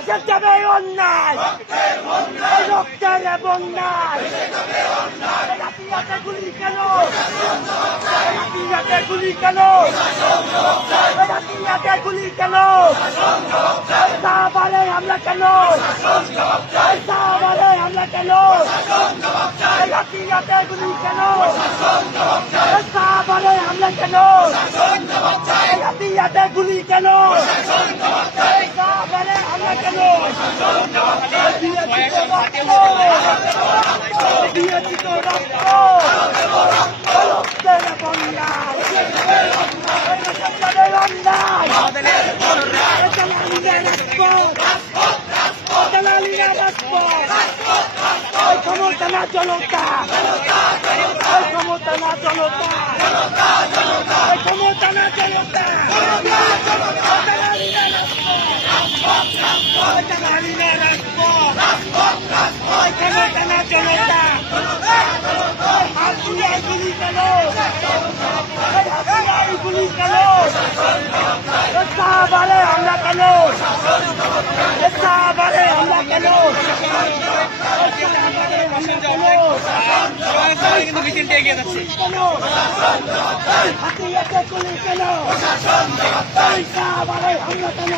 দেশের যাবে অন্যায়, রক্তের বন্যায়, রাতে গুলি কেন, রাতে গুলি কেন, রাতে গুলি কেন, সাহাবারে হামলা কেন, সাহাবারে হামলা কেন, রাতে গুলি কেন, সাহাবারে হামলা কেন, রাতে গুলি কেন, সাহাবারে হামলা কেন, দিয়েছি তো রক্ত, রক্তের বন্যায়, ক্ষমতা না জনতা, ক্ষমতা না জনতা, ক্ষমতা না জনতা, ক্ষমতা না জনতা, গুলি কেন, গুলি কেন, সাহাবারে হামলা কেন, সাহাবারে হামলা কেন, কিন্তু মিছিলটা এগিয়ে যাচ্ছে। হাতিয়াতে গুলি কেন, সাহাবারে হামলা কেন,